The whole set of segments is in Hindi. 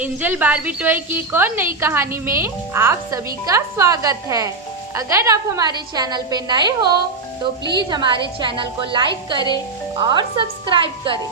एंजल बार्बी टॉय की एक और नई कहानी में आप सभी का स्वागत है। अगर आप हमारे चैनल पे नए हो तो प्लीज हमारे चैनल को लाइक करें और सब्सक्राइब करें।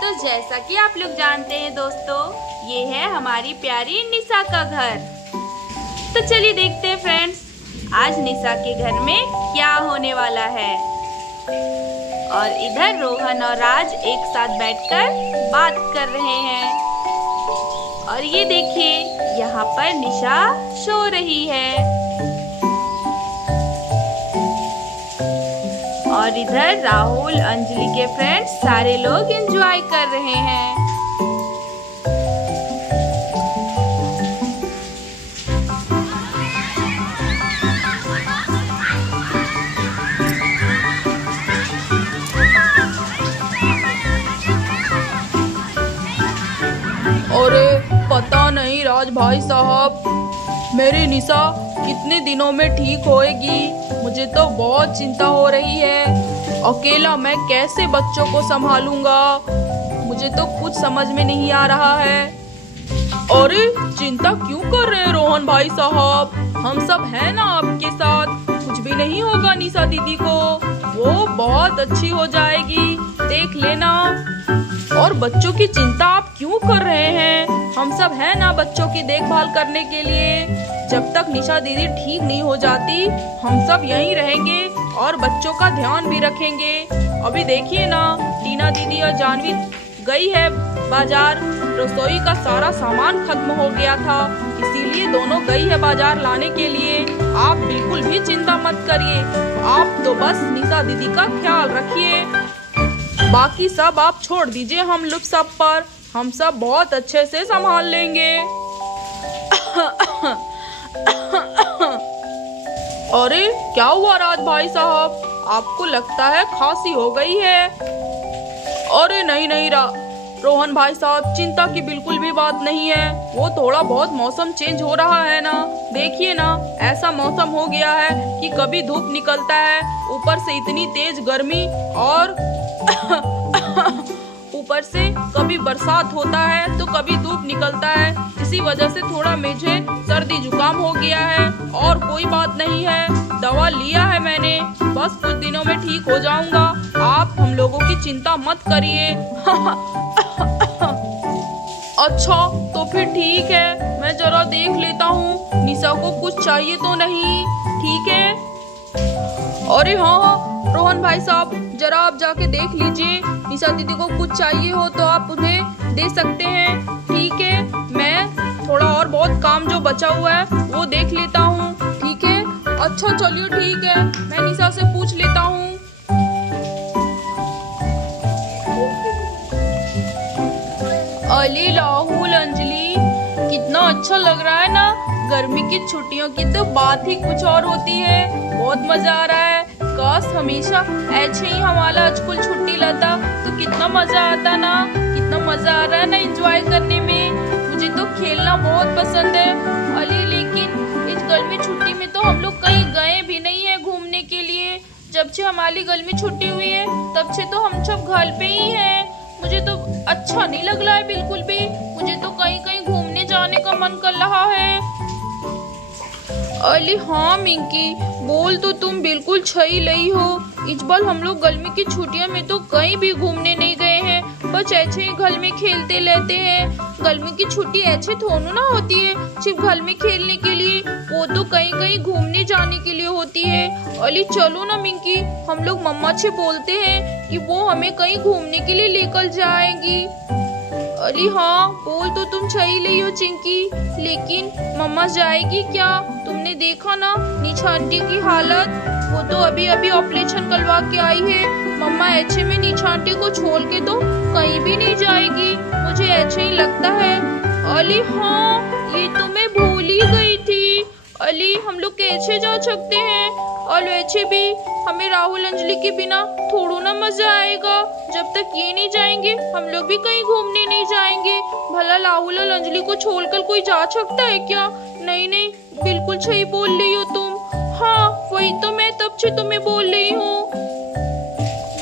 तो जैसा कि आप लोग जानते हैं दोस्तों, ये है हमारी प्यारी निशा का घर। तो चलिए देखते हैं फ्रेंड्स, आज निशा के घर में क्या होने वाला है। और इधर रोहन और राज एक साथ बैठकर बात कर रहे हैं। और ये देखिए, यहाँ पर निशा सो रही है और इधर राहुल, अंजलि के फ्रेंड्स सारे लोग एंजॉय कर रहे हैं। अरे पता नहीं राज भाई साहब, मेरी निशा कितने दिनों में ठीक होएगी। मुझे तो बहुत चिंता हो रही है। अकेला मैं कैसे बच्चों को संभालूंगा, मुझे तो कुछ समझ में नहीं आ रहा है। अरे चिंता क्यों कर रहे हैं रोहन भाई साहब, हम सब हैं ना आपके साथ। कुछ भी नहीं होगा निशा दीदी को, वो बहुत अच्छी हो जाएगी, देख लेना। और बच्चों की चिंता आप क्यों कर रहे हैं, हम सब हैं ना बच्चों की देखभाल करने के लिए। जब तक निशा दीदी ठीक नहीं हो जाती, हम सब यहीं रहेंगे और बच्चों का ध्यान भी रखेंगे। अभी देखिए ना, टीना दीदी और जानवी गई है बाजार। रसोई का सारा सामान खत्म हो गया था, इसीलिए दोनों गई है बाजार लाने के लिए। आप बिल्कुल भी चिंता मत करिए, आप तो बस निशा दीदी का ख्याल रखिए। बाकी सब आप छोड़ दीजिए हम लोग सब पर, हम सब बहुत अच्छे से संभाल लेंगे। अरे क्या हुआ राज भाई साहब, आपको लगता है खांसी हो गई है? अरे नहीं रोहन भाई साहब, चिंता की बिल्कुल भी बात नहीं है। वो थोड़ा बहुत मौसम चेंज हो रहा है ना, देखिए ना, ऐसा मौसम हो गया है कि कभी धूप निकलता है, ऊपर से इतनी तेज गर्मी, और ऊपर से कभी बरसात होता है तो कभी धूप निकलता है। इसी वजह से थोड़ा मुझे सर्दी जुकाम हो गया है, और कोई बात नहीं है, दवा लिया है मैंने, बस कुछ दिनों में ठीक हो जाऊंगा। आप हम लोगों की चिंता मत करिए। अच्छा तो फिर ठीक है, मैं जरा देख लेता हूँ निशा को कुछ चाहिए तो नहीं, ठीक है? अरे हाँ रोहन भाई साहब, जरा आप जाके देख लीजिए, निशा दीदी को कुछ चाहिए हो तो आप उन्हें दे सकते हैं, ठीक है? मैं थोड़ा और बहुत काम जो बचा हुआ है वो देख लेता हूँ, ठीक है? अच्छा चलिए ठीक है, मैं निशा से पूछ लेता हूँ। अली, राहुल, अंजलि, कितना अच्छा लग रहा है ना। गर्मी की छुट्टियों की तो बात ही कुछ और होती है, बहुत मजा आ रहा है। काश हमेशा ऐसे ही हमारा स्कूल छुट्टी लाता तो कितना मजा आता ना, कितना मजा आ रहा है ना एंजॉय करने में। मुझे तो खेलना बहुत पसंद है अली, लेकिन इस गर्मी छुट्टी में तो हम लोग कहीं गए भी नहीं है घूमने के लिए। जब से हमारी गर्मी छुट्टी हुई है तब से तो हम सब घर पे ही हैं। मुझे तो अच्छा नहीं लग रहा है बिल्कुल भी, मुझे तो कहीं कहीं घूमने जाने का मन कर रहा है। अली हाँ मिंकी, बोल तो तुम बिल्कुल सही लई हो। इस बार हम लोग गर्मी की छुट्टियों में तो कहीं भी घूमने नहीं गए हैं, बस ऐसे ही घर में खेलते रहते हैं। गर्मी की छुट्टी ऐसे थोड़ी ना होती है सिर्फ घर में खेलने के लिए, वो तो कहीं कहीं घूमने जाने के लिए होती है। अली चलो ना मिंकी, हम लोग मम्मा से बोलते हैं कि वो हमें कहीं घूमने के लिए लेकर जाएंगी। अली हाँ, बोल तो तुम सही ली हो चिंकी, लेकिन मम्मा जाएगी क्या? तुमने देखा ना निशा आंटी की हालत, वो तो अभी अभी ऑपरेशन करवा के आई है। मम्मा ऐसे में निशा आंटी को छोड़ के तो कहीं भी नहीं जाएगी, मुझे ऐसे ही लगता है। अली हाँ, ये तो मैं भूल ही गई थी। अली हम लोग कैसे जा सकते हैं, और वैसे भी हमें राहुल अंजलि के बिना थोड़ा ना मजा आएगा। जब तक ये नहीं जाएंगे हम लोग भी कहीं घूमने नहीं जाएंगे। भला राहुल और अंजलि को छोड़कर कोई जा सकता है क्या? नहीं, बिल्कुल सही बोल रही हो तुम। हाँ वही तो मैं तब से तुम्हें बोल रही हूँ।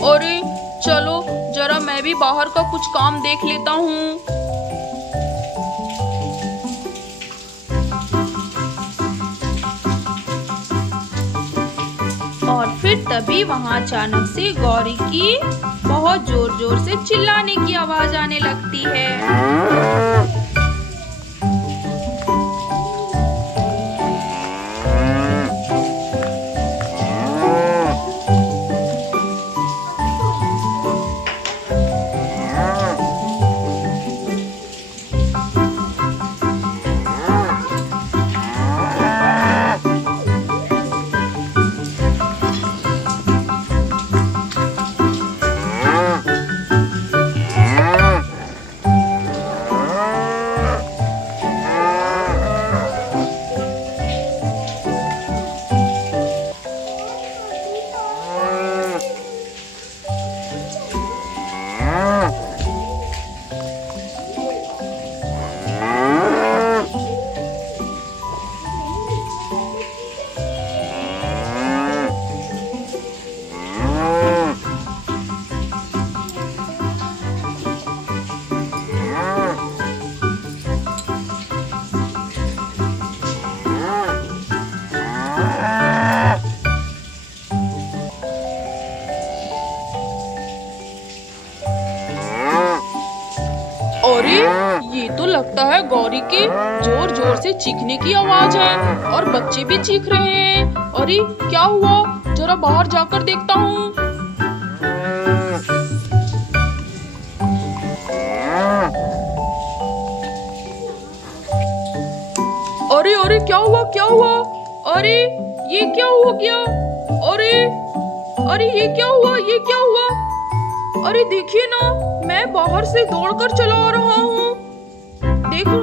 अरे चलो जरा मैं भी बाहर का कुछ काम देख लेता हूँ। तभी वहाँ अचानक से गौरी की बहुत जोर जोर से चिल्लाने की आवाज आने लगती है। अरे ये तो लगता है गौरी के जोर जोर से चीखने की आवाज है और बच्चे भी चीख रहे हैं। अरे क्या हुआ, जरा बाहर जाकर देखता हूँ। अरे अरे क्या हुआ क्या हुआ, अरे ये क्या हो गया, अरे अरे ये क्या हुआ, ये क्या हुआ। अरे देखिए ना, मैं बाहर से दौड़कर चला आ रहा हूँ। देखो,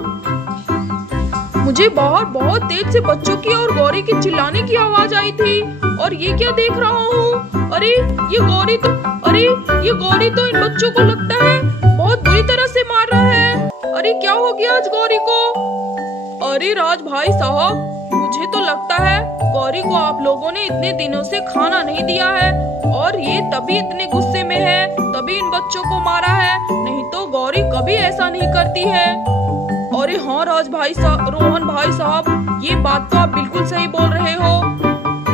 मुझे बाहर बहुत तेज से बच्चों की और गौरी की चिल्लाने की आवाज आई थी और ये क्या देख रहा हूँ। अरे ये गौरी तो इन बच्चों को लगता है बहुत बुरी तरह से मार रहा है। अरे क्या हो गया आज गौरी को। अरे राज भाई साहब, मुझे तो लगता है गौरी को आप लोगों ने इतने दिनों से खाना नहीं दिया है और ये तभी इतने गुस्से में है, तभी इन बच्चों को मारा है, नहीं तो गौरी कभी ऐसा नहीं करती है। अरे हाँ राज भाई साहब, रोहन भाई साहब, ये बात तो आप बिल्कुल सही बोल रहे हो।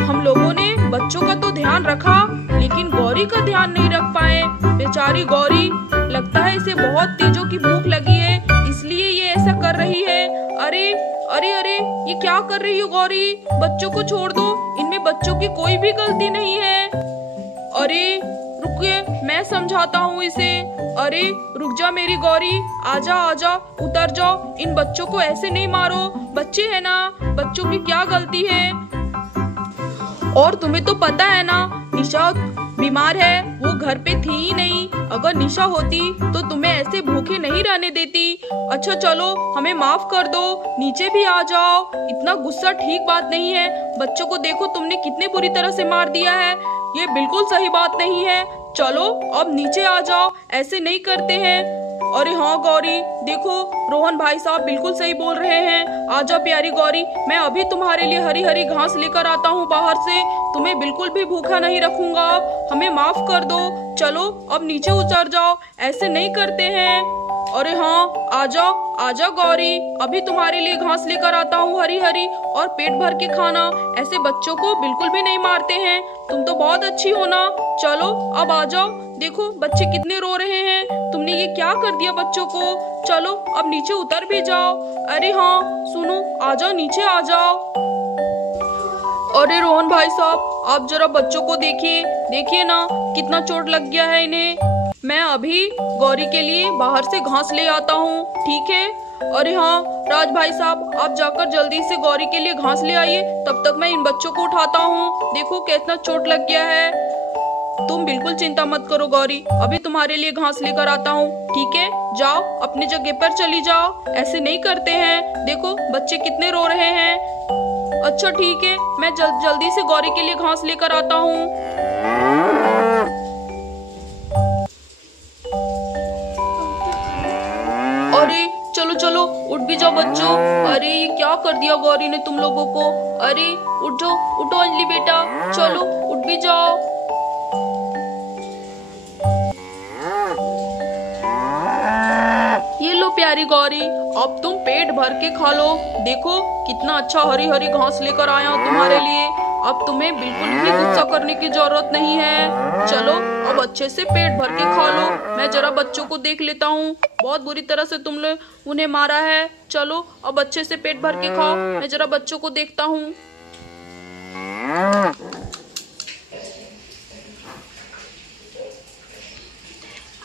हम लोगों ने बच्चों का तो ध्यान रखा लेकिन गौरी का ध्यान नहीं रख पाए। बेचारी गौरी, लगता है इसे बहुत तेजों की भूख लगी है, इसलिए ये ऐसा कर रही है। अरे अरे अरे ये क्या कर रही हो गौरी, बच्चों को छोड़ दो, इनमें बच्चों की कोई भी गलती नहीं है। अरे रुकिए, मैं समझाता हूँ इसे। अरे रुक जा मेरी गौरी, आजा आजा, उतर जाओ, इन बच्चों को ऐसे नहीं मारो, बच्चे हैं ना, बच्चों की क्या गलती है। और तुम्हें तो पता है ना, निशा बीमार है, वो घर पे थी ही नहीं। अगर निशा होती तो तुम्हें ऐसे भूखे नहीं रहने देती। अच्छा चलो, हमें माफ कर दो, नीचे भी आ जाओ, इतना गुस्सा ठीक बात नहीं है। बच्चों को देखो तुमने कितने बुरी तरह से मार दिया है, ये बिल्कुल सही बात नहीं है। चलो अब नीचे आ जाओ, ऐसे नहीं करते हैं। अरे हाँ गौरी, देखो रोहन भाई साहब बिल्कुल सही बोल रहे हैं। आजा प्यारी गौरी, मैं अभी तुम्हारे लिए हरी हरी घास लेकर आता हूँ बाहर से, तुम्हें बिल्कुल भी भूखा नहीं रखूंगा। अब हमें माफ कर दो, चलो अब नीचे उतर जाओ, ऐसे नहीं करते हैं। अरे हाँ आजा गौरी, अभी तुम्हारे लिए घास लेकर आता हूँ हरी हरी, और पेट भर के खाना, ऐसे बच्चों को बिल्कुल भी नहीं मारते हैं, तुम तो बहुत अच्छी हो ना। चलो अब आ जाओ, देखो बच्चे कितने रो रहे हैं, तुमने ये क्या कर दिया बच्चों को। चलो अब नीचे उतर भी जाओ। अरे हाँ सुनो, आ जाओ, नीचे आ जाओ। अरे रोहन भाई साहब, आप जरा बच्चों को देखिए ना, कितना चोट लग गया है इन्हें। मैं अभी गौरी के लिए बाहर से घास ले आता हूँ, ठीक है। अरे हाँ राज भाई साहब, आप जाकर जल्दी से गौरी के लिए घास ले आइए, तब तक मैं इन बच्चों को उठाता हूँ। देखो कितना चोट लग गया है। तुम बिल्कुल चिंता मत करो गौरी, अभी तुम्हारे लिए घास लेकर आता हूँ, ठीक है। जाओ अपनी जगह पर चली जाओ, ऐसे नहीं करते हैं, देखो बच्चे कितने रो रहे हैं। अच्छा ठीक है, मैं जल्दी से गौरी के लिए घास लेकर आता हूँ। अरे चलो उठ भी जाओ बच्चों। अरे ये क्या कर दिया गौरी ने तुम लोगों को। अरे उठो अंजलि बेटा, चलो उठ भी जाओ। ये लो प्यारी गौरी, अब तुम पेट भर के खा लो, देखो कितना अच्छा हरी हरी घास लेकर आया हूँ तुम्हारे लिए। अब तुम्हें बिल्कुल भी गुस्सा करने की जरूरत नहीं है। चलो अब अच्छे से पेट भर के खा लो। मैं जरा बच्चों को देख लेता हूँ, बहुत बुरी तरह से तुम लोग उन्हें मारा है। चलो अब अच्छे से पेट भर के खाओ, मैं जरा बच्चों को देखता हूँ।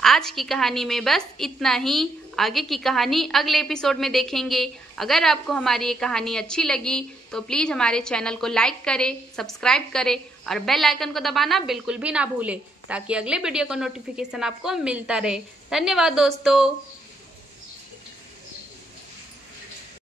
आज की कहानी में बस इतना ही। आगे की कहानी अगले एपिसोड में देखेंगे। अगर आपको हमारी ये कहानी अच्छी लगी तो प्लीज हमारे चैनल को लाइक करें, सब्सक्राइब करें और बेल आइकन को दबाना बिल्कुल भी ना भूलें, ताकि अगले वीडियो का नोटिफिकेशन आपको मिलता रहे। धन्यवाद दोस्तों।